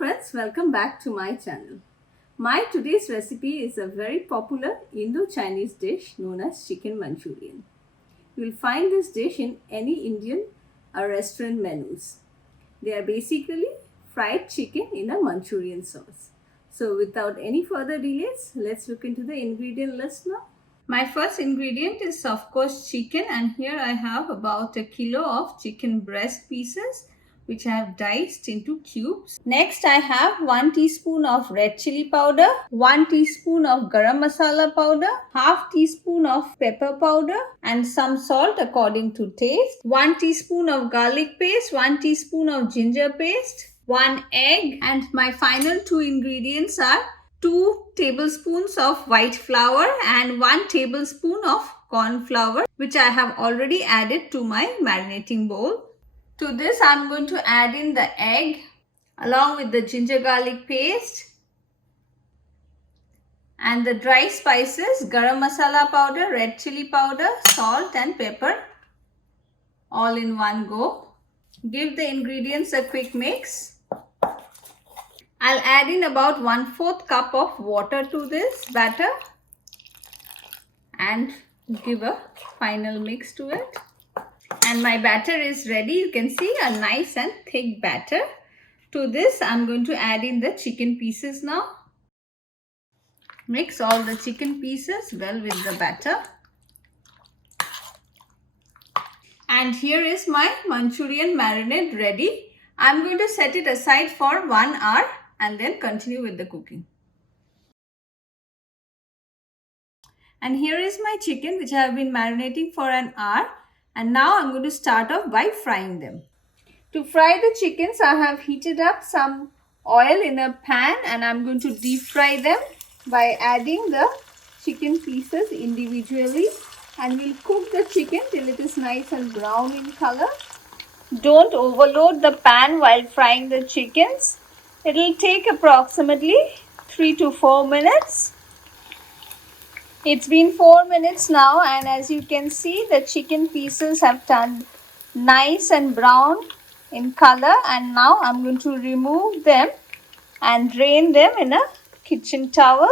friends, welcome back to my channel. My today's recipe is a very popular Indo-Chinese dish known as Chicken Manchurian. You will find this dish in any Indian restaurant menus. They are basically fried chicken in a Manchurian sauce. So without any further delays, let's look into the ingredient list now. My first ingredient is of course chicken, and here I have about a kilo of chicken breast pieces which I have diced into cubes. Next I have 1 teaspoon of red chilli powder, 1 teaspoon of garam masala powder, half teaspoon of pepper powder and some salt according to taste, 1 teaspoon of garlic paste, 1 teaspoon of ginger paste, 1 egg, and my final 2 ingredients are 2 tablespoons of white flour and 1 tablespoon of corn flour, which I have already added to my marinating bowl. To this I am going to add in the egg along with the ginger garlic paste and the dry spices, garam masala powder, red chilli powder, salt and pepper all in one go. Give the ingredients a quick mix. I'll add in about 1/4 cup of water to this batter and give a final mix to it. And my batter is ready. You can see a nice and thick batter. To this I'm going to add in the chicken pieces now. Mix all the chicken pieces well with the batter. And here is my Manchurian marinade ready. I'm going to set it aside for 1 hour and then continue with the cooking. And here is my chicken which I have been marinating for an hour. And now I'm going to start off by frying them. To fry the chickens, I have heated up some oil in a pan and I'm going to deep fry them by adding the chicken pieces individually, and we'll cook the chicken till it is nice and brown in color. Don't overload the pan while frying the chickens. It will take approximately 3 to 4 minutes. It's been 4 minutes now, and as you can see, the chicken pieces have turned nice and brown in color, and now I'm going to remove them and drain them in a kitchen towel.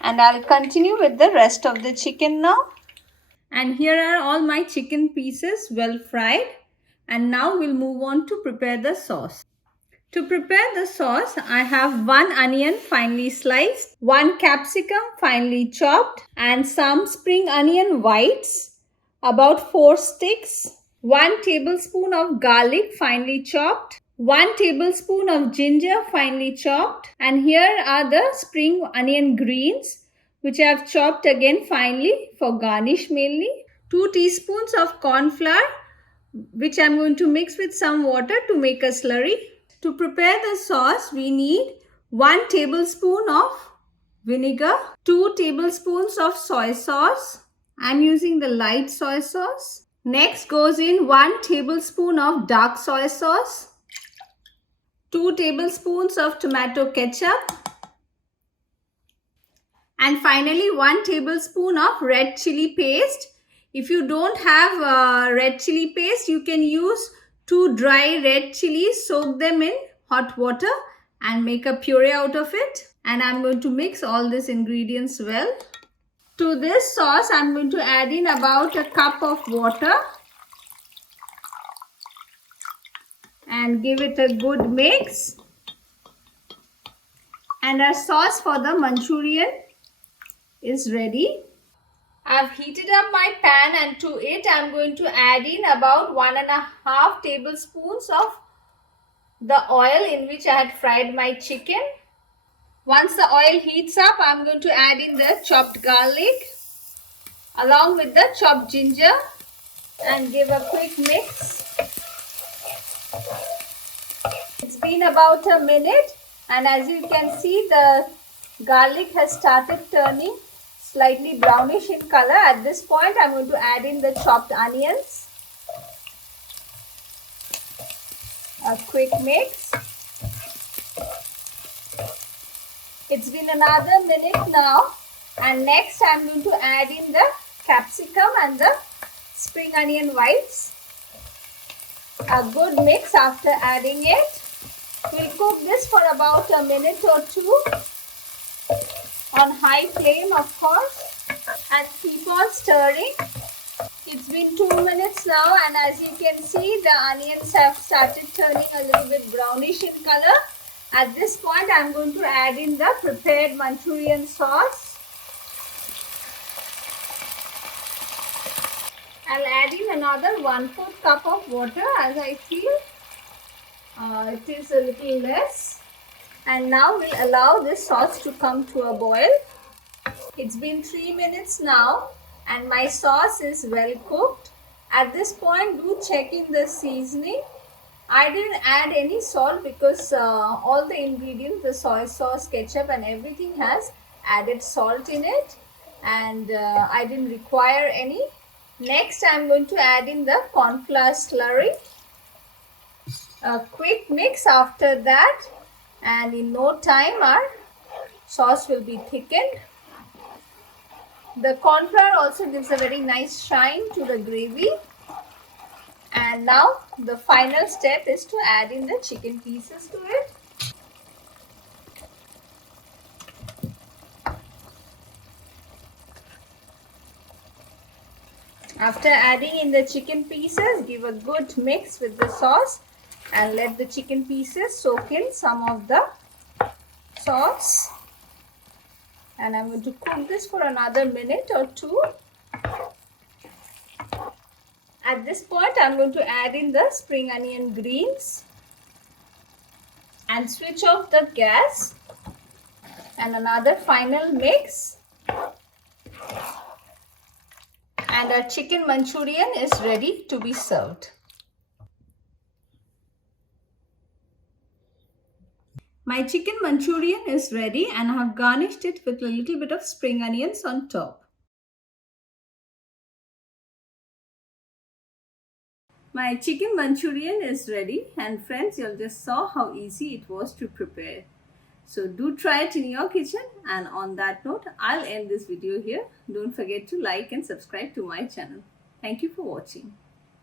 And I'll continue with the rest of the chicken now. And here are all my chicken pieces well fried, and now we'll move on to prepare the sauce. To prepare the sauce, I have 1 onion finely sliced, 1 capsicum finely chopped and some spring onion whites, about 4 sticks, 1 tablespoon of garlic finely chopped, 1 tablespoon of ginger finely chopped, and here are the spring onion greens which I have chopped again finely for garnish mainly, 2 teaspoons of corn flour which I am going to mix with some water to make a slurry. To prepare the sauce, we need 1 tablespoon of vinegar, 2 tablespoons of soy sauce. I'm using the light soy sauce. Next goes in 1 tablespoon of dark soy sauce, 2 tablespoons of tomato ketchup, and finally 1 tablespoon of red chilli paste. If you don't have red chilli paste, you can use 2 dry red chilies, soak them in hot water and make a puree out of it. And I'm going to mix all these ingredients well. To this sauce, I'm going to add in about a cup of water and give it a good mix. And our sauce for the Manchurian is ready. I've heated up my pan, and to it I'm going to add in about 1.5 tablespoons of the oil in which I had fried my chicken. Once the oil heats up, I'm going to add in the chopped garlic along with the chopped ginger and give a quick mix. It's been about a minute, and as you can see, the garlic has started turning slightly brownish in color. At this point, I'm going to add in the chopped onions. A quick mix. It's been another minute now, and next I'm going to add in the capsicum and the spring onion whites. A good mix after adding it. We'll this for about a minute or two on high flame, of course, and keep on stirring. It's been 2 minutes now, and as you can see, the onions have started turning a little bit brownish in color. At this point, I'm going to add in the prepared Manchurian sauce. I'll add in another 1/4 cup of water as I feel it is a little less. And now we'll allow this sauce to come to a boil. It's been 3 minutes now and my sauce is well cooked. At this point, do check in the seasoning. I didn't add any salt because all the ingredients, the soy sauce, ketchup and everything has added salt in it, and I didn't require any. Next, I'm going to add in the corn flour slurry. A quick mix after that, and in no time our sauce will be thickened. The corn flour also gives a very nice shine to the gravy. And now the final step is to add in the chicken pieces to it. After adding in the chicken pieces, give a good mix with the sauce and let the chicken pieces soak in some of the sauce. And I'm going to cook this for another minute or two. At this point, I'm going to add in the spring onion greens and switch off the gas, and another final mix. And our chicken Manchurian is ready to be served. My chicken Manchurian is ready and I have garnished it with a little bit of spring onions on top. My chicken Manchurian is ready, and friends, you just saw how easy it was to prepare. So do try it in your kitchen, and on that note, I'll end this video here. Don't forget to like and subscribe to my channel. Thank you for watching.